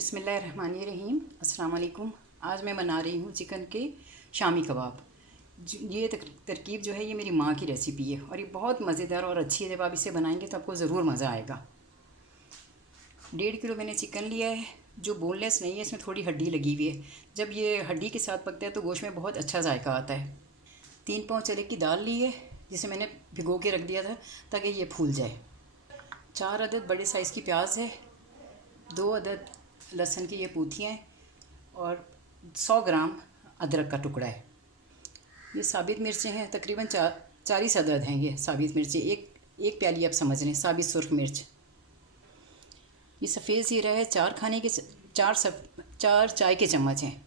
बिस्मिल्लाहिर्रहमानिर्रहीम। अस्सलाम वालेकुम। आज मैं बना रही हूँ चिकन के शामी कबाब। ये तरकीब जो है ये मेरी माँ की रेसिपी है और ये बहुत मज़ेदार और अच्छी है। जब आप इसे बनाएंगे तो आपको ज़रूर मज़ा आएगा। 1.5 किलो मैंने चिकन लिया है जो बोनलेस नहीं है, इसमें थोड़ी हड्डी लगी हुई है। जब ये हड्डी के साथ पकता है तो गोश्त में बहुत अच्छा जायका आता है। 3 पाव चने की दाल ली है जिसे मैंने भिगो के रख दिया था ताकि ये फूल जाए। 4 अदद बड़े साइज़ की प्याज है, 2 अदद लहसुन की ये पूथियाँ हैं और 100 ग्राम अदरक का टुकड़ा है। ये साबित मिर्चें हैं, तकरीबन 40 अदद हैं ये साबित मिर्चें। एक प्याली आप समझ लें साबित सुर्ख मिर्च। ये सफ़ेद ज़ीरा है, 4 चाय के चम्मच हैं।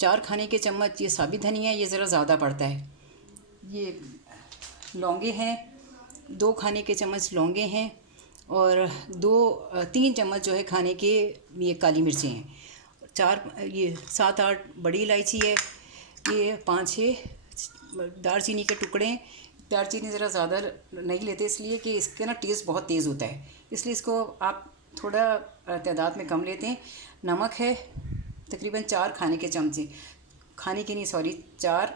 4 खाने के चम्मच ये साबित धनिया है, ये ज़रा ज़्यादा पड़ता है। ये लौंगे हैं, 2 खाने के चम्मच लौंगे हैं और 3 चम्मच जो है खाने के ये काली मिर्चें हैं। ये 7-8 बड़ी इलायची है। ये 5-6 दालचीनी के टुकड़े हैं। दालचीनी ज़रा ज़्यादा नहीं लेते इसलिए कि इसका ना टेस्ट बहुत तेज़ होता है, इसलिए इसको आप थोड़ा तादाद में कम लेते हैं। नमक है तकरीबन 4 खाने के चमचे, खाने के नहीं सॉरी 4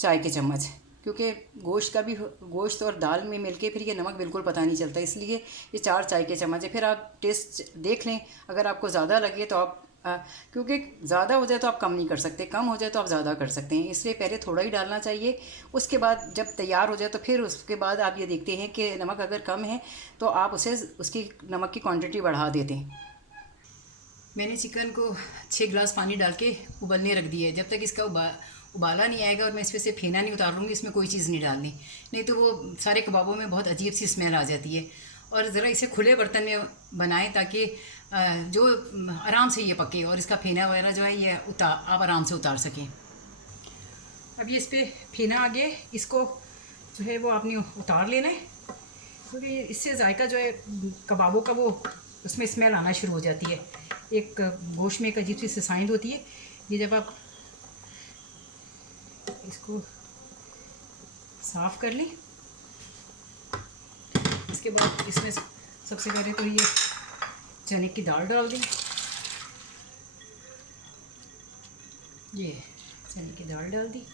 चाय के चम्मच, क्योंकि गोश्त और दाल में मिलके फिर ये नमक बिल्कुल पता नहीं चलता, इसलिए ये 4 चाय के चम्मच है। फिर आप टेस्ट देख लें, अगर आपको ज़्यादा लगे तो आप क्योंकि ज़्यादा हो जाए तो आप कम नहीं कर सकते, कम हो जाए तो आप ज़्यादा कर सकते हैं, इसलिए पहले थोड़ा ही डालना चाहिए। उसके बाद जब तैयार हो जाए तो फिर उसके बाद आप ये देखते हैं कि नमक अगर कम है तो आप उसकी नमक की क्वांटिटी बढ़ा देते हैं। मैंने चिकन को 6 गिलास पानी डाल के उबलने रख दिया है। जब तक इसका उबाला नहीं आएगा और मैं इसमें से फेना नहीं उतार लूँगी, इसमें कोई चीज़ नहीं डालनी, नहीं तो वो सारे कबाबों में बहुत अजीब सी स्मेल आ जाती है। और ज़रा इसे खुले बर्तन में बनाएं ताकि जो आराम से ये पके और इसका फेना वगैरह जो है ये आप आराम से उतार सकें। अब ये इस पर फेना आ गया, इसको जो है वो आपने उतार लेना है, क्योंकि इससे जायका जो है कबाबों का वो उसमें स्मेल आना शुरू हो जाती है। एक गोश्त में एक अजीब सी ससाइंद होती है। ये जब आप इसको साफ़ कर लें, इसके बाद इसमें सबसे पहले तो ये चने की दाल डाल दें। ये चने की दाल डाल दी।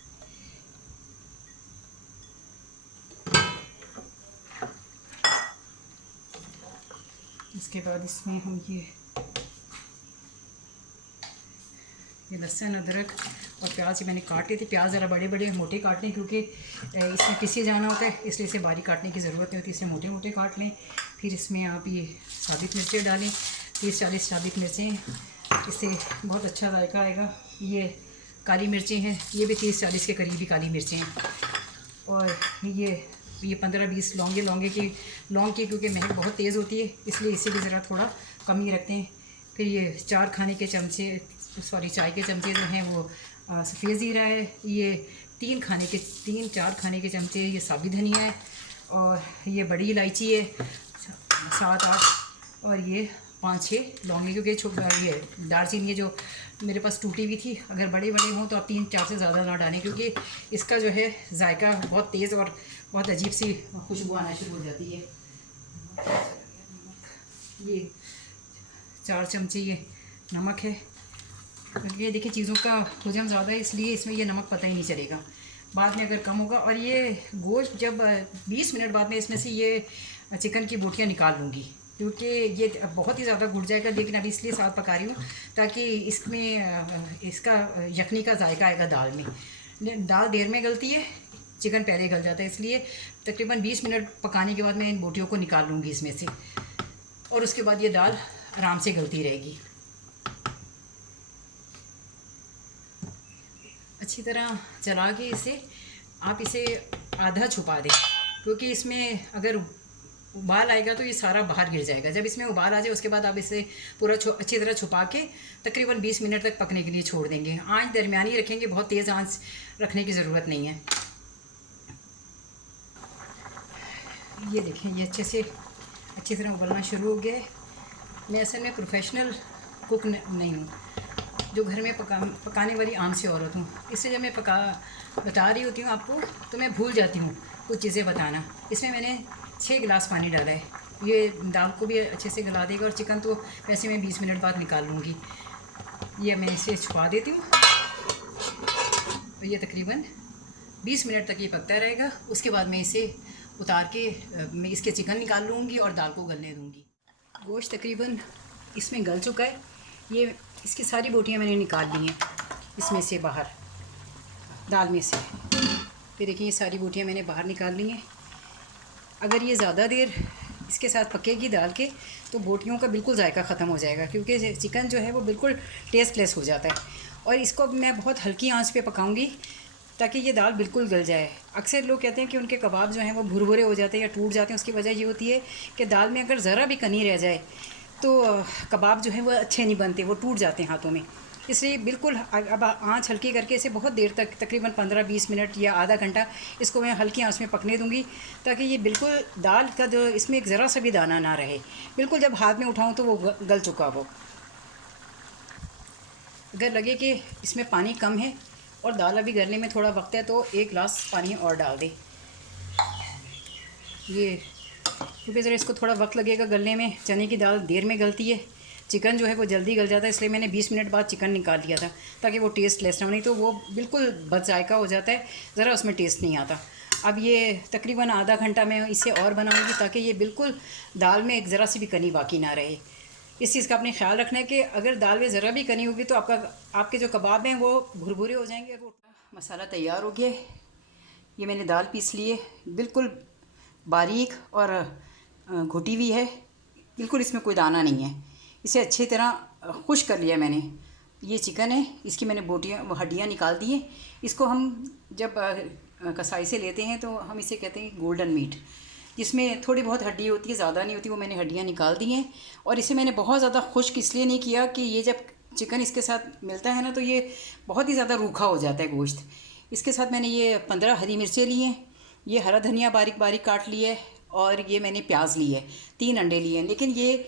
इसके बाद इसमें हम ये लहसुन अदरक और प्याज मैंने काटे थे। प्याज ज़रा बड़े बड़े मोटे काटने, क्योंकि इसमें पिसे जाना होता है, इसलिए इसे बारीक काटने की ज़रूरत नहीं होती, इसे मोटे मोटे काट लें। फिर इसमें आप ये साबित मिर्चें डालें, 30-40 साबित मिर्चें, इससे बहुत अच्छा जायका आएगा। ये काली मिर्चें हैं, ये भी 30-40 के करीब ही काली मिर्चें हैं। और ये 15-20 लौंग की क्योंकि महक बहुत तेज़ होती है, इसलिए इसे भी ज़रा थोड़ा कम ही रखते हैं। फिर ये 4 खाने के चमचे चाय के चमचे जो हैं वो सफ़ेद ज़ीरा है। ये 3-4 खाने के चमचे ये साबित धनिया है और ये बड़ी इलायची है 7-8 और ये 5-6 लौंगे, क्योंकि ये दालचीनी जो मेरे पास टूटी हुई थी। अगर बड़े बड़े हों तो आप 3-4 से ज़्यादा ना डालें, क्योंकि इसका जो है जायका बहुत तेज़ और बहुत अजीब सी खुशबू आना शुरू हो जाती है। ये 4 चमचे ये नमक है, क्योंकि देखिए चीज़ों का हजम ज़्यादा है, इसलिए इसमें ये नमक पता ही नहीं चलेगा, बाद में अगर कम होगा। और ये गोश्त जब 20 मिनट बाद में इसमें से ये चिकन की बोटियाँ निकाल लूँगी, क्योंकि ये बहुत ही ज़्यादा घुट जाएगा। लेकिन अभी इसलिए साथ पका रही हूँ ताकि इसमें इसका यखनी का जायका आएगा दाल में। दाल देर में गलती है, चिकन पहले गल जाता है, इसलिए तकरीबन 20 मिनट पकाने के बाद मैं इन बोटियों को निकाल लूँगी इसमें से, और उसके बाद ये दाल आराम से गलती रहेगी। अच्छी तरह चला के आप इसे आधा छुपा दें, क्योंकि इसमें अगर उबाल आएगा तो ये सारा बाहर गिर जाएगा। जब इसमें उबाल आ जाए उसके बाद आप इसे पूरा अच्छी तरह छुपा के तकरीबन 20 मिनट तक पकने के लिए छोड़ देंगे। आंच दरमियानी रखेंगे, बहुत तेज़ आंच रखने की ज़रूरत नहीं है। ये देखें ये अच्छी तरह उबलना शुरू हो गया है। मैं असल में प्रोफेशनल कुक नहीं हूँ, जो घर में पकाने वाली आम सी औरत हूँ, इससे जब मैं बता रही होती हूँ आपको तो मैं भूल जाती हूँ कुछ चीज़ें बताना। इसमें मैंने 6 गिलास पानी डाला है ये दाल को भी अच्छे से गला देगा। और चिकन तो वैसे मैं 20 मिनट बाद निकाल लूँगी। ये मैं इसे छुपा देती हूँ। ये तकरीबन 20 मिनट तक ये पकता रहेगा। उसके बाद मैं इसे उतार के मैं इसके चिकन निकाल लूँगी और दाल को गलने दूँगी। गोश्त तकरीबन इसमें गल चुका है। ये इसकी सारी बोटियाँ मैंने निकाल ली हैं इसमें से बाहर, दाल में से। फिर देखिए ये सारी बोटियाँ मैंने बाहर निकाल ली हैं। अगर ये ज़्यादा देर इसके साथ पकेगी दाल के तो बोटियों का बिल्कुल जायका ख़त्म हो जाएगा, क्योंकि चिकन जो है वो बिल्कुल टेस्टलेस हो जाता है। और इसको मैं बहुत हल्की आंच पे पकाऊंगी ताकि ये दाल बिल्कुल गल जाए। अक्सर लोग कहते हैं कि उनके कबाब जो हैं वो भुरभुरे हो जाते हैं या टूट जाते हैं। उसकी वजह ये होती है कि दाल में अगर ज़रा भी कनी रह जाए तो कबाब जो है वो अच्छे नहीं बनते, वो टूट जाते हैं हाथों में। इसलिए बिल्कुल अब आँच हल्की करके इसे बहुत देर तक, तकरीबन 15-20 मिनट या आधा घंटा इसको मैं हल्की आँच में पकने दूँगी, ताकि ये बिल्कुल दाल का जो इसमें एक ज़रा सा भी दाना ना रहे। बिल्कुल जब हाथ में उठाऊँ तो वो गल चुका हो। अगर लगे कि इसमें पानी कम है और दाल अभी गलने में थोड़ा वक्त है तो 1 गिलास पानी और डाल दें। ये क्योंकि ज़रा इसको थोड़ा वक्त लगेगा गलने में। चने की दाल देर में गलती है, चिकन जो है वो जल्दी गल जाता है। इसलिए मैंने 20 मिनट बाद चिकन निकाल लिया था ताकि वो टेस्ट लेस ना हो, नहीं तो वो बिल्कुल बदजायका हो जाता है, ज़रा उसमें टेस्ट नहीं आता। अब ये तकरीबन आधा घंटा मैं इसे और बनाऊंगी ताकि ये बिल्कुल दाल में एक ज़रा सी भी कनी बाकी ना रहे। इस चीज़ का अपने ख्याल रखना है कि अगर दाल में ज़रा भी कनी होगी तो आपके जो कबाब हैं वो भुरभुरे हो जाएंगे। और वो मसाला तैयार हो गया। ये मैंने दाल पीस ली है, बिल्कुल बारीक और घुटी हुई है, बिल्कुल इसमें कोई दाना नहीं है। इसे अच्छी तरह खुश कर लिया मैंने। ये चिकन है, इसकी मैंने हड्डियाँ निकाल दी हैं। इसको हम जब कसाई से लेते हैं तो हम इसे कहते हैं गोल्डन मीट, जिसमें थोड़ी बहुत हड्डी होती है, ज़्यादा नहीं होती। वो मैंने हड्डियाँ निकाल दी हैं। और इसे मैंने बहुत ज़्यादा खुश्क इसलिए नहीं किया कि ये जब चिकन इसके साथ मिलता है ना तो ये बहुत ही ज़्यादा रूखा हो जाता है गोश्त। इसके साथ मैंने ये 15 हरी मिर्चें ली हैं, ये हरा धनिया बारीक बारीक काट लिया है, और ये मैंने प्याज ली है, 3 अंडे लिए हैं। लेकिन ये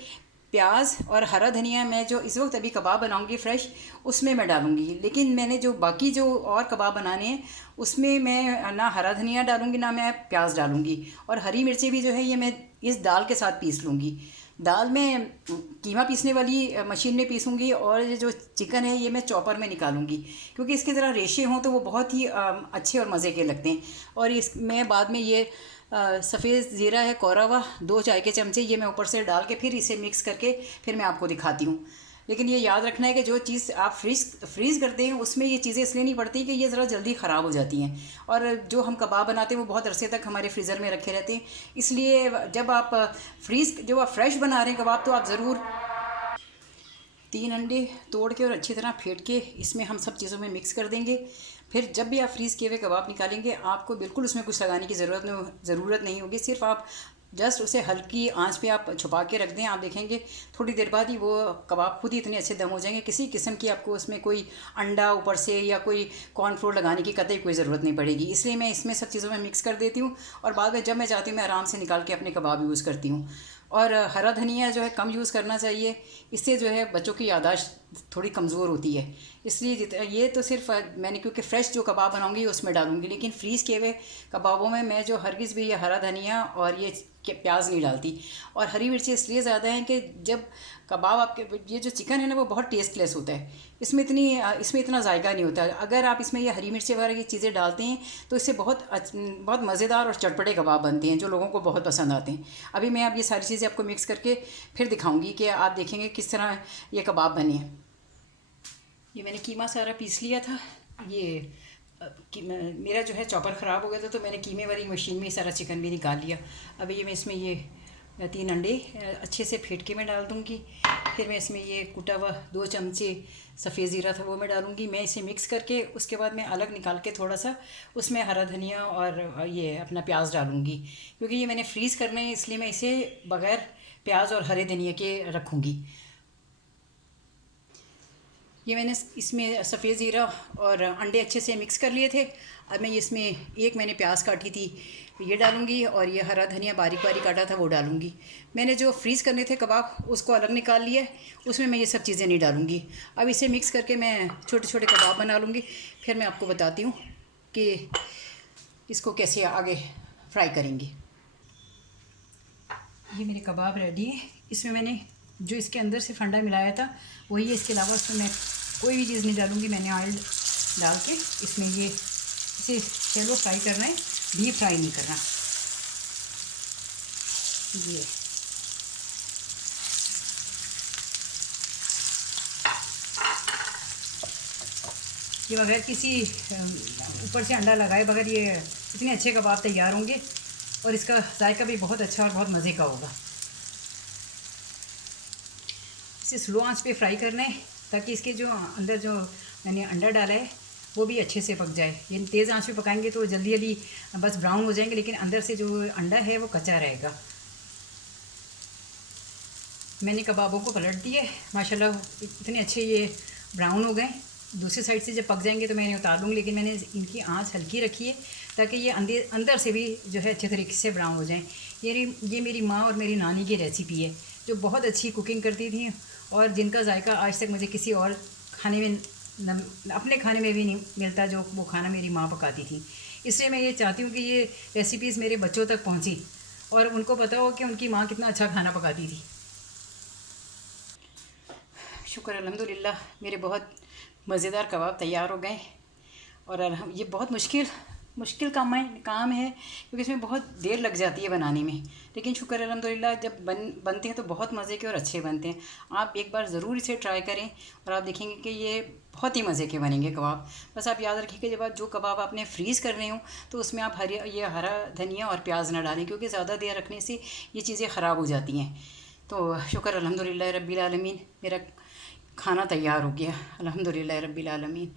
प्याज और हरा धनिया मैं जो इस वक्त अभी कबाब बनाऊंगी फ़्रेश, उसमें मैं डालूंगी। लेकिन मैंने जो बाकी जो और कबाब बनाने हैं उसमें मैं ना हरा धनिया डालूंगी ना मैं प्याज डालूंगी। और हरी मिर्ची भी जो है ये मैं इस दाल के साथ पीस लूँगी। दाल में कीमा पीसने वाली मशीन में पीसूँगी, और ये जो चिकन है ये मैं चॉपर में निकालूंगी, क्योंकि इसके ज़रा रेशे हों तो वो बहुत ही अच्छे और मज़े के लगते हैं। और इसमें बाद में ये सफ़ेद ज़ीरा है कोरा हुआ, 2 चाय के चमचे, ये मैं ऊपर से डाल के फिर इसे मिक्स करके फिर मैं आपको दिखाती हूँ। लेकिन ये याद रखना है कि जो चीज़ आप फ्रीज़ करते हैं उसमें ये चीज़ें इसलिए नहीं पड़ती कि ये ज़रा जल्दी ख़राब हो जाती हैं। और जो हम कबाब बनाते हैं वो बहुत अरसे तक हमारे फ्रीज़र में रखे रहते हैं। इसलिए जब आप जो आप फ्रेश बना रहे हैं कबाब तो आप ज़रूर 3 अंडे तोड़ के और अच्छी तरह फेंट के इसमें हम सब चीज़ों में मिक्स कर देंगे। फिर जब भी आप फ्रीज़ किए हुए कबाब निकालेंगे आपको बिल्कुल उसमें कुछ लगाने की ज़रूरत नहीं होगी। सिर्फ आप जस्ट उसे हल्की आंच पे आप छुपा के रख दें। आप देखेंगे थोड़ी देर बाद ही वो कबाब खुद ही इतने अच्छे दम हो जाएंगे। किसी किस्म की आपको उसमें कोई अंडा ऊपर से या कोई कॉर्नफ्लोर लगाने की कतई कोई ज़रूरत नहीं पड़ेगी। इसलिए मैं इसमें सब चीज़ों में मिक्स कर देती हूँ, और बाद में जब मैं चाहती हूँ मैं आराम से निकाल के अपने कबाब यूज़ करती हूँ। और हरा धनिया जो है कम यूज़ करना चाहिए, इससे जो है बच्चों की याददाश्त थोड़ी कमज़ोर होती है। इसलिए ये तो सिर्फ मैंने क्योंकि फ़्रेश जो कबाब बनाऊंगी उसमें डालूंगी, लेकिन फ्रीज़ किए हुए कबाबों में मैं जो हरगिज़ भी ये हरा धनिया और ये प्याज नहीं डालती। और हरी मिर्ची इसलिए ज़्यादा हैं कि जब कबाब आपके ये जो चिकन है ना वो बहुत टेस्टलेस होता है, इसमें इतना जायका नहीं होता। अगर आप इसमें ये हरी मिर्ची वगैरह की चीज़ें डालते हैं तो इससे बहुत मज़ेदार और चटपटे कबाब बनते हैं जो लोगों को बहुत पसंद आते हैं। अभी मैं अब ये सारी चीज़ें आपको मिक्स करके फिर दिखाऊंगी कि आप देखेंगे किस तरह ये कबाब बने हैं। ये मैंने कीमा सारा पीस लिया था। ये मेरा जो है चॉपर ख़राब हो गया था तो मैंने कीमे वाली मशीन में ही सारा चिकन भी निकाल लिया। अभी ये मैं इसमें ये 3 अंडे अच्छे से फेंट के मैं डाल दूँगी। फिर मैं इसमें ये कुटा हुआ 2 चमचे सफ़ेद ज़ीरा था वो मैं डालूँगी। मैं इसे मिक्स करके उसके बाद मैं अलग निकाल के थोड़ा सा उसमें हरा धनिया और ये अपना प्याज डालूँगी, क्योंकि ये मैंने फ्रीज़ करना है इसलिए मैं इसे बग़ैर प्याज और हरे धनिया के रखूँगी। ये मैंने इसमें सफ़ेद ज़ीरा और अंडे अच्छे से मिक्स कर लिए थे। अब मैं इसमें एक मैंने प्याज काटी थी ये डालूँगी, और ये हरा धनिया बारीक बारीक काटा था वो डालूँगी। मैंने जो फ्रीज़ करने थे कबाब उसको अलग निकाल लिया है, उसमें मैं ये सब चीज़ें नहीं डालूँगी। अब इसे मिक्स करके मैं छोटे छोटे कबाब बना लूँगी। फिर मैं आपको बताती हूँ कि इसको कैसे आगे फ्राई करेंगे। ये मेरे कबाब रेडी है। इसमें मैंने जो इसके अंदर से फंडा मिलाया था वही है, इसके अलावा उसमें मैं कोई भी चीज़ नहीं डालूँगी। मैंने ऑयल डाल के इसमें ये इसे शैलो फ्राई करना है, डीप फ्राई नहीं करना। ये बगैर किसी ऊपर से अंडा लगाए बगैर ये इतने अच्छे कबाब तैयार होंगे और इसका जायका भी बहुत अच्छा और बहुत मज़े का होगा। इसे स्लो आंच पे फ्राई करना है ताकि इसके जो अंदर जो मैंने अंडा डाला है वो भी अच्छे से पक जाए। ये तेज़ आंच पे पकाएंगे तो जल्दी जल्दी बस ब्राउन हो जाएंगे, लेकिन अंदर से जो अंडा है वो कच्चा रहेगा। मैंने कबाबों को पलट दिए, माशाल्लाह इतने अच्छे ये ब्राउन हो गए। दूसरी साइड से जब पक जाएंगे तो मैंने उतार लूँगी, लेकिन मैंने इनकी आंच हल्की रखी है ताकि ये अंदर से भी जो है अच्छे तरीके से ब्राउन हो जाएं। ये मेरी माँ और मेरी नानी की रेसिपी है जो बहुत अच्छी कुकिंग करती थी और जिनका जायका आज तक मुझे किसी और खाने में अपने खाने में भी नहीं मिलता जो वो खाना मेरी माँ पकाती थी। इसलिए मैं ये चाहती हूँ कि ये रेसिपीज़ मेरे बच्चों तक पहुँची और उनको पता हो कि उनकी माँ कितना अच्छा खाना पकाती थी। शुक्र अल्हम्दुलिल्लाह मेरे बहुत मज़ेदार कबाब तैयार हो गए। और ये बहुत मुश्किल काम है क्योंकि इसमें बहुत देर लग जाती है बनाने में, लेकिन शुक्र अल्हम्दुलिल्लाह जब बनते हैं तो बहुत मज़े के और अच्छे बनते हैं। आप एक बार ज़रूर इसे ट्राई करें और आप देखेंगे कि ये बहुत ही मज़े के बनेंगे कबाब। बस आप याद रखिए कि जब जो कबाब आपने फ्रीज़ करने हो तो उसमें आप हरा धनिया और प्याज ना डालें, क्योंकि ज़्यादा देर रखने से ये चीज़ें ख़राब हो जाती हैं। तो शुक्र अल्हम्दुलिल्लाह रब्बिल आलमीन, मेरा खाना तैयार हो गया, अल्हम्दुलिल्लाह रब्बिल आलमीन।